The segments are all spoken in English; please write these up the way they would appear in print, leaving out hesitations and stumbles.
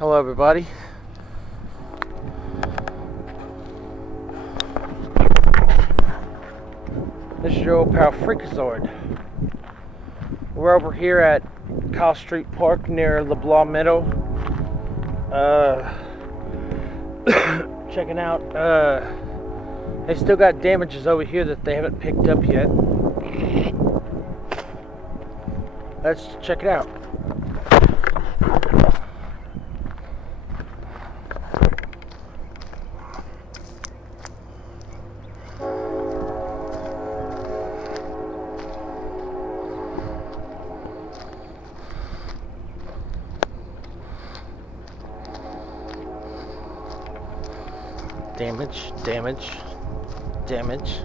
Hello everybody. This is your old pal Freakazoid. We're over here at Kyle Street Park near LeBlanc Meadow. Checking out. They still got damages over here that they haven't picked up yet. Let's check it out. Damage, damage, damage.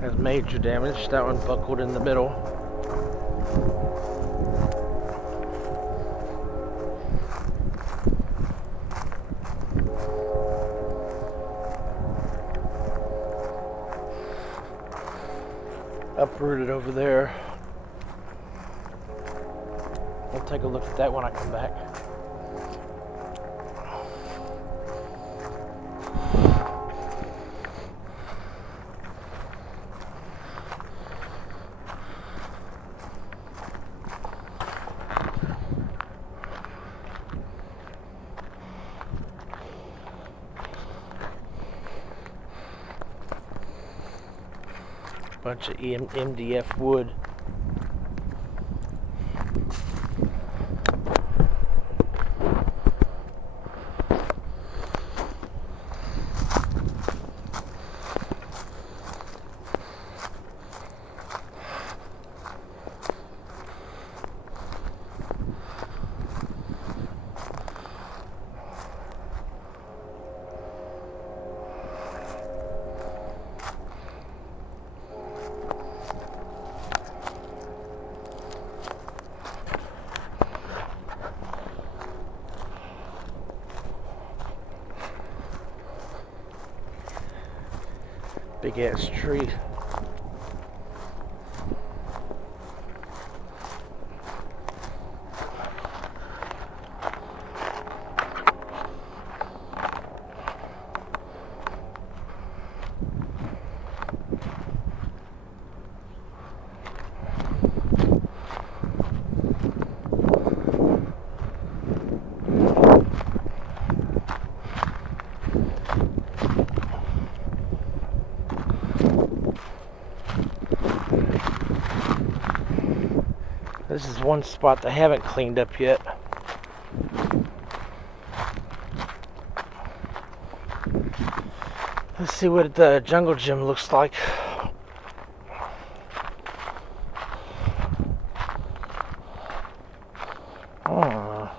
Has major damage. That one buckled in the middle. Uprooted over there. We'll take a look at that when I come back. Bunch of MDF wood. Big ass tree. This is one spot they haven't cleaned up yet. Let's see what the jungle gym looks like. Oh.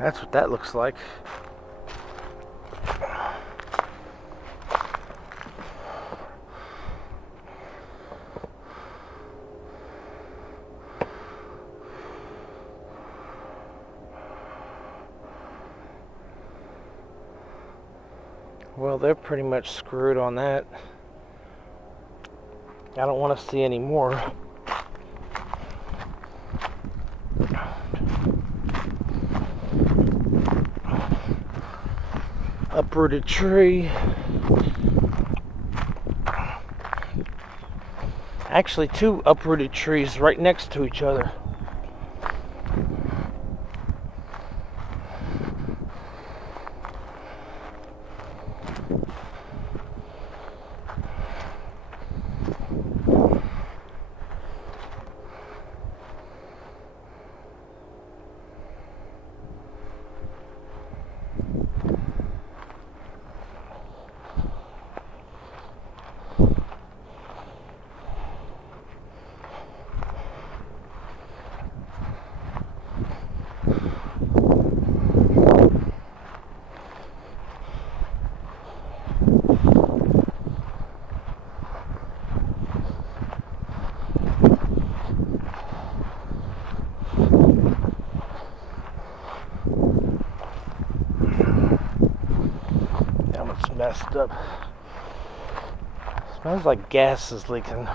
That's what that looks like. Well, they're pretty much screwed on that. I don't want to see any more. Uprooted tree. Actually, two uprooted trees right next to each other. messed up. Smells like gas is leaking.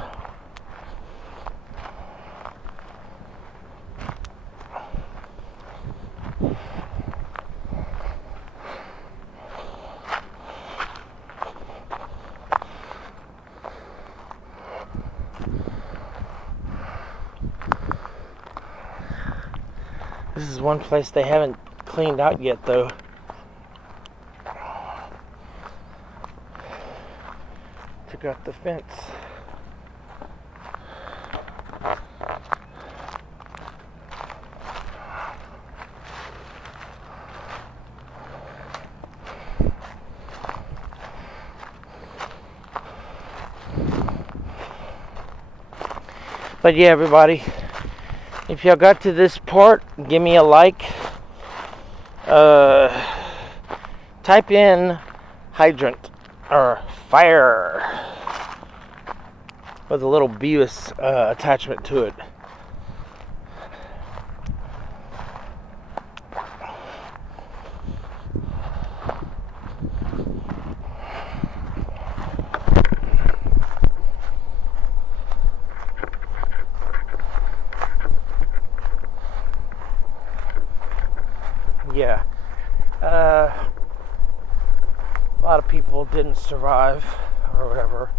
This is one place they haven't cleaned out yet, though. Took out the fence. But yeah, everybody, if y'all got to this part, give me a like. Type in hydrant or fire with a little Beavis attachment to it. Yeah. A lot of people didn't survive or whatever.